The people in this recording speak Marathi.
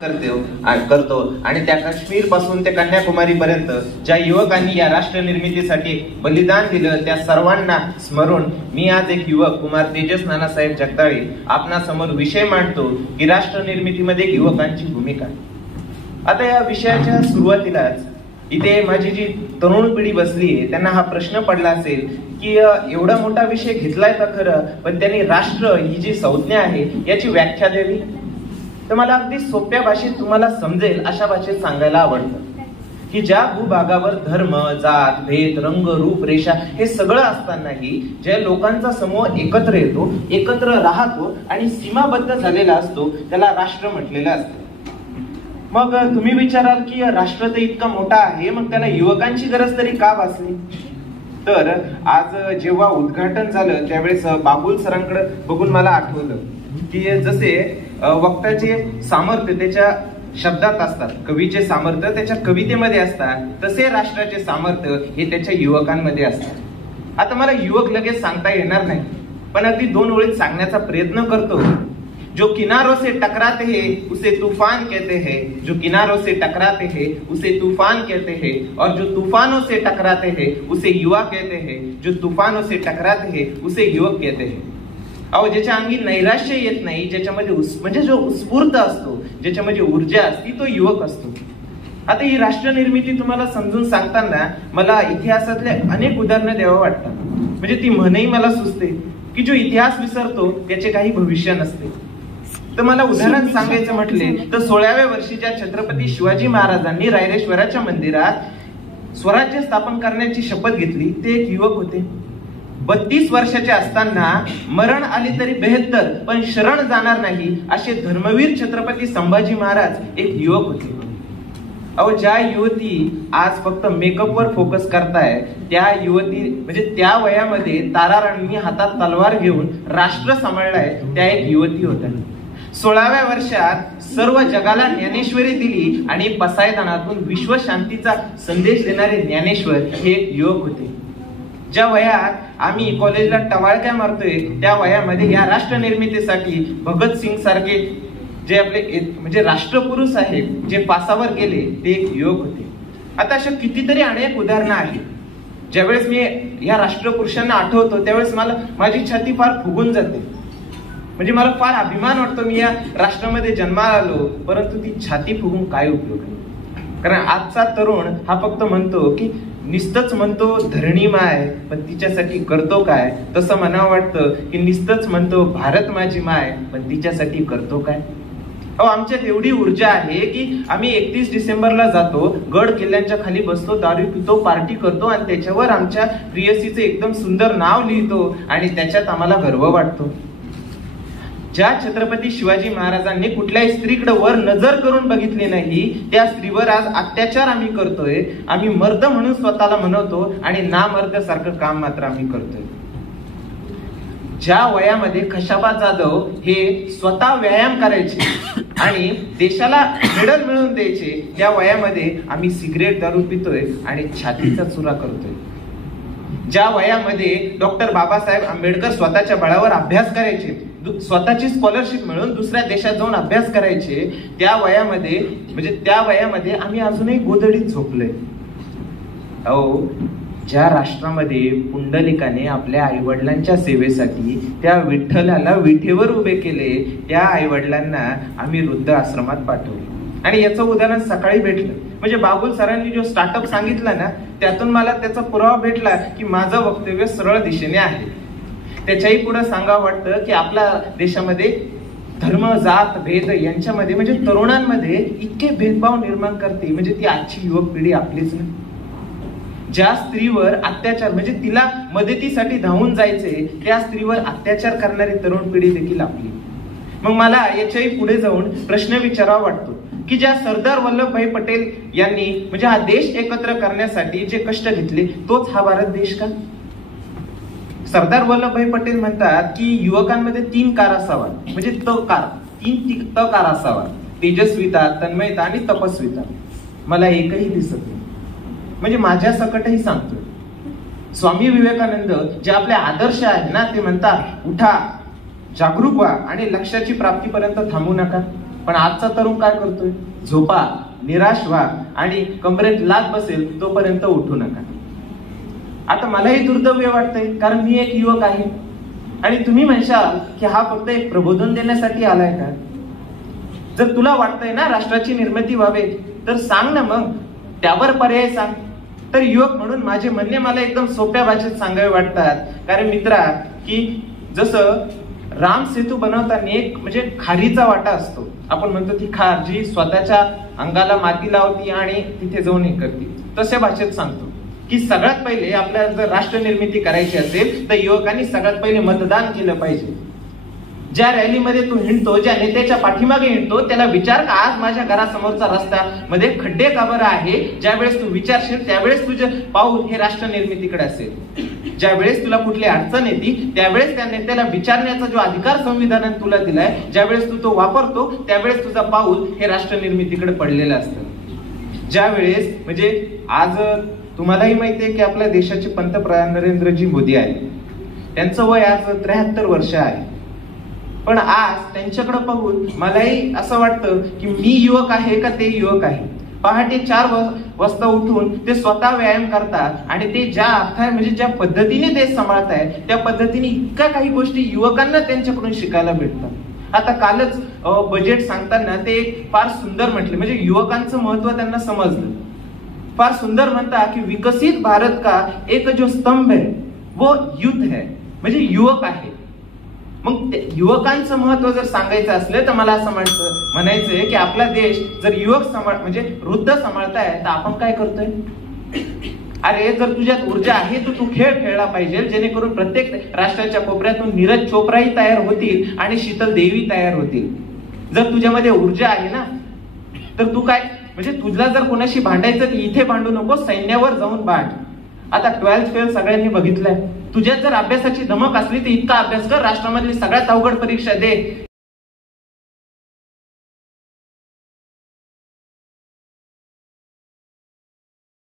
करतो आणि त्या काश्मीर पासून ते कन्याकुमारी पर्यंत ज्या युवकांनी या राष्ट्र निर्मितीसाठी बलिदान दिलं त्या सर्वांना स्मरून मी आज एक युवक कुमार तेजस नानासाहेब जगदाळे आपणा समोर विषय मांडतो की राष्ट्र निर्मितीमध्ये युवकांची भूमिका. आता या विषयाच्या सुरुवातीलाच इथे माझी जी तरुण पिढी बसली आहे त्यांना हा प्रश्न पडला असेल की एवढा मोठा विषय घेतलाय तर खरं, पण त्यांनी राष्ट्र ही जी संज्ञा आहे याची व्याख्या द्यावी. तर मला अगदी सोप्या भाषेत तुम्हाला समजेल अशा भाषेत सांगायला आवडतं की ज्या भूभागावर धर्म, जात, भेद, रंग, रूप, रेषा हे सगळं असतानाही ज्या लोकांचा समूह एकत्र येतो, एकत्र राहतो आणि सीमाबद्ध झालेला असतो त्याला राष्ट्र म्हटलेलं असतं. मग तुम्ही विचाराल की राष्ट्र तर इतका मोठा आहे, मग त्याला युवकांची गरज तरी का भासली? तर आज जेव्हा उद्घाटन झालं त्यावेळेस बाबुल सरांकडे बघून मला आठवलं की जसे वक्त्याचे सामर्थ्य त्याच्या शब्दात असतात, कवीचे सामर्थ्य त्याच्या कवितेमध्ये असतात, तसे राष्ट्राचे सामर्थ्य हे त्याच्या युवकांमध्ये असतात. आता मला युवक लगेच सांगता येणार नाही, पण अगदी 2 ओळीत सांगण्याचा प्रयत्न करतो. जो किनारों से टकराते हैं उसे तूफान कहते हैं, जो किनारों से टकराते हैं उसे तूफान कहते हैं, और जो तूफानों से टकराते हैं उसे युवा कहते हैं, जो तूफानों से टकराते हैं उसे युवक कहते हैं. अहो, ज्याच्या अंगी नैराश्य येत नाही, ज्याच्यामध्ये म्हणजे जो उत्स्फूर्त असतो, ज्याच्यामध्ये ऊर्जा असते तो युवक असतो. आता ही राष्ट्र निर्मिती तुम्हाला समजून सांगताना मला इतिहासातले अनेक उदाहरणं द्यावं वाटतात. म्हणजे ती म्हणही मला सुचते की जो इतिहास विसरतो त्याचे काही भविष्य नसते. तर मला उदाहरण सांगायचं म्हटले तर 16व्या वर्षी ज्या छत्रपती शिवाजी महाराजांनी रायरेश्वराच्या मंदिरात स्वराज्य स्थापन करण्याची शपथ घेतली ते एक युवक होते. 32 वर्षाचे असताना मरण आली तरी 72 पण शरण जाणार नाही असे धर्मवीर छत्रपती संभाजी महाराज एक युवक होते. अहो, ज्या युवती आज फक्त मेकअपवर फोकस करताय त्या युवती म्हणजे त्या वयामध्ये तारा राणींनी हातात तलवार घेऊन राष्ट्र सांभाळलाय त्या एक युवती होत्या. 16व्या वर्षात सर्व जगाला ज्ञानेश्वरी दिली आणि पसायदानातून विश्व शांतीचा संदेश देणारे ज्ञानेश्वर हे एक युवक होते. ज्या वयात आम्ही कॉलेजला टवाळक्या मारतोय त्या वयामध्ये या राष्ट्र निर्मितीसाठी भगतसिंग सारखे जे आपले म्हणजे राष्ट्रपुरुष आहेत जे पासावर गेले ते एक युवक होते. आता अशा कितीतरी अनेक उदाहरणं आहेत. ज्यावेळेस मी या राष्ट्रपुरुषांना आठवतो त्यावेळेस मला माझी छाती फार फुगून जाते. म्हणजे मला फार अभिमान वाटतो मी या राष्ट्रामध्ये जन्माला आलो, परंतु ती छाती फुगून काय उपयोग आहे? कारण आजचा तरुण हा फक्त म्हणतो की नुसतंच म्हणतो धरणी माय, पण तिच्यासाठी करतो काय? तसं म्हणावं वाटतं की नुसतंच म्हणतो भारत माझी माय, पण तिच्यासाठी करतो काय? अहो, आमच्यात एवढी ऊर्जा आहे की आम्ही 31 डिसेंबरला जातो, गड किल्ल्यांच्या खाली बसतो, दारू पितो, पार्टी करतो आणि त्याच्यावर आमच्या प्रियसीचं एकदम सुंदर नाव लिहितो आणि त्याच्यात आम्हाला गर्व वाटतो. ज्या छत्रपती शिवाजी महाराजांनी कुठल्याही स्त्रीकडे वर नजर करून बघितली नाही त्या स्त्रीवर आज अत्याचार आम्ही करतोय. आम्ही मर्द म्हणून स्वतःला म्हणवतो आणि नामर्द सारखं काम मात्र आम्ही करतोय. ज्या वयामध्ये खशाबा जाधव हे स्वतः व्यायाम करायचे आणि देशाला मेडल मिळवून द्यायचे त्या वयामध्ये आम्ही सिगरेट दारू पितोय आणि छातीचा चुरा करतोय. ज्या वयामध्ये डॉक्टर बाबासाहेब आंबेडकर स्वतःच्या बळावर अभ्यास करायचे, स्वतःची स्कॉलरशिप मिळून दुसऱ्या देशात जाऊन अभ्यास करायचे, त्या वयामध्ये आम्ही अजूनही गोधडीत झोपलोय. अहो, ज्या राष्ट्रामध्ये पुंडलिकाने आपल्या आईवडिलांच्या सेवेसाठी त्या विठ्ठलाला विठेवर उभे केले त्या आईवडिलांना आम्ही वृद्ध आश्रमात पाठवले. आणि याचं उदाहरण सकाळी भेटलं. म्हणजे बाबुल सरांनी जो स्टार्टअप सांगितला ना त्यातून मला त्याचा पुरावा भेटला की माझं वक्तव्य सरळ दिशेने आहे. त्याच्याही पुढे सांगावं वाटतं की आपल्या देशामध्ये धर्म, जात, भेद यांच्यामध्ये म्हणजे तरुणांमध्ये इतके भेदभाव निर्माण करते म्हणजे ती आजची युवक पिढी आपलीच नाही. ज्या स्त्रीवर अत्याचार म्हणजे तिला मदतीसाठी धावून जायचे त्या स्त्रीवर अत्याचार करणारी तरुण पिढी देखील आपली. मग मला याच्याही पुढे जाऊन प्रश्न विचारावा वाटतो की ज्या सरदार वल्लभभाई पटेल यांनी म्हणजे हा देश एकत्र करण्यासाठी जे कष्ट घेतले तोच हा भारत देश का? सरदार वल्लभभाई पटेल म्हणतात की युवकांमध्ये 3 कार असावा, म्हणजे तीन त कार असावा, तेजस्विता, तन्मयता आणि तपस्विता. मला एकही दिसत नाही. म्हणजे माझ्या सकटही सांगतोय. स्वामी विवेकानंद जे आपले आदर्श आहेत ना ते म्हणतात उठा, जागरूक व्हा आणि लक्ष्याची प्राप्तीपर्यंत थांबू नका. पण आजचा तरुण काय करतोय? झोपा, निराश व्हा आणि कमरेत लाद बसेल तोपर्यंत उठू नका. आता मलाही दुर्दैव वाटतंय, कारण मी एक युवक आहे. आणि तुम्ही म्हणशाल की हा फक्त एक प्रबोधन देण्यासाठी आलाय का? जर तुला वाटतंय ना राष्ट्राची निर्मिती व्हावी, तर सांग ना, मग त्यावर पर्याय सांग. तर युवक म्हणून माझे म्हणणे मला एकदम सोप्या भाषेत सांगावे वाटतात. कारण मित्रा, की जसं राम सेतू बनवताना एक म्हणजे खारीचा वाटा असतो, आपण म्हणतो ती खार जी स्वतःच्या अंगाला माती लावती आणि तिथे जाऊन हे करते, तशा भाषेत सांगतो की सगळ्यात पहिले आपल्याला जर राष्ट्र निर्मिती करायची असेल तर युवकांनी सगळ्यात पहिले मतदान केलं पाहिजे. ज्या रॅलीमध्ये तू हिंडतो, ज्या नेत्याच्या पाठीमागे हिंडतो, त्याला विचार का आज माझ्या घरासमोरचा रस्ता मध्ये खड्डे का बरं आहे. ज्यावेळेस तू विचारशील त्यावेळेस तुझे पाऊल हे राष्ट्र निर्मितीकडे असेल. ज्यावेळेस तुला कुठली अडचण येते त्यावेळेस त्या नेत्याला विचारण्याचा जो अधिकार संविधानाने तुला दिलाय, ज्यावेळेस तू तो वापरतो त्यावेळेस तुझा पाऊल हे राष्ट्र निर्मितीकडे पडलेलं असतं. ज्यावेळेस म्हणजे आज तुम्हालाही माहितीये की आपल्या देशाचे पंतप्रधान नरेंद्रजी मोदी आहेत. त्यांचं वय आज 73 वर्ष आहे. पण आज त्यांच्याकडे बघून मलाही असं वाटतं की मी युवक आहे का ते युवक आहे. पहाटे 4 वाजता उठून ते स्वतः व्यायाम करतात आणि ते ज्या अर्थाने म्हणजे ज्या पद्धतीने देश सांभाळतायत त्या पद्धतीने इतक्या काही गोष्टी युवकांना त्यांच्याकडून शिकायला भेटतात. आता कालच बजेट सांगताना ते फार सुंदर म्हटले, म्हणजे युवकांचं महत्व त्यांना समजलं. फार सुंदर म्हणता की विकसित भारत का एक जो स्तंभ है वो युथ है, म्हणजे युवक आहे. मग युवकांचं महत्व जर सांगायचं असलं तर मला असं म्हणायचंय की आपला देश जर युवक म्हणजे वृद्ध सांभाळताय तर आपण काय करतोय? अरे जर तुझ्यात ऊर्जा आहे तर तू खेळ खेळला पाहिजे, जेणेकरून प्रत्येक राष्ट्राच्या कोपऱ्यातून नीरज चोप्राही तयार होतील आणि शीतल देवी तयार होतील. जर तुझ्यामध्ये ऊर्जा आहे ना तर तू काय म्हणजे तुझला जर कोणाशी भांडायचं तर इथे भांडू नको, सैन्यावर जाऊन भांड. आता 12th फेल सगळ्यांनी बघितलंय. तुझ्यात जर अभ्यासाची धमक असली तर इतका अभ्यास कर, राष्ट्रामधली सगळ्यात अवघड परीक्षा दे,